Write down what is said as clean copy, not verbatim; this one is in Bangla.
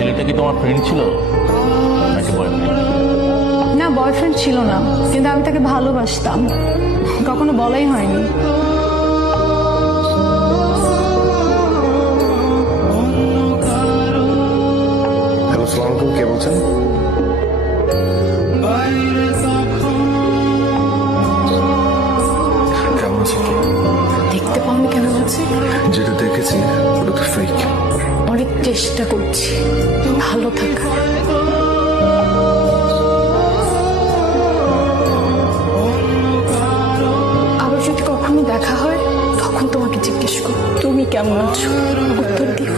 ছেলেটা কি তোমার ফ্রেন্ড ছিল নাকি বয়ফ্রেন্ড? না, বয়ফ্রেন্ড ছিল না, কিন্তু আমি তাকে ভালোবাসতাম, কখনো বলাই হয়নি। হ্যালো, সালাম আলাইকুম, কে বলছেন? কেমন আছেন? দেখতে পাওনি কেন বলছি? যেটা দেখেছি ওটা তো ফেক। অনেক চেষ্টা করছি ভালো থাকার। আবার যদি কখনো দেখা হয় তখন তোমাকে জিজ্ঞেস করো তুমি কেমন আছো, উত্তর দিও।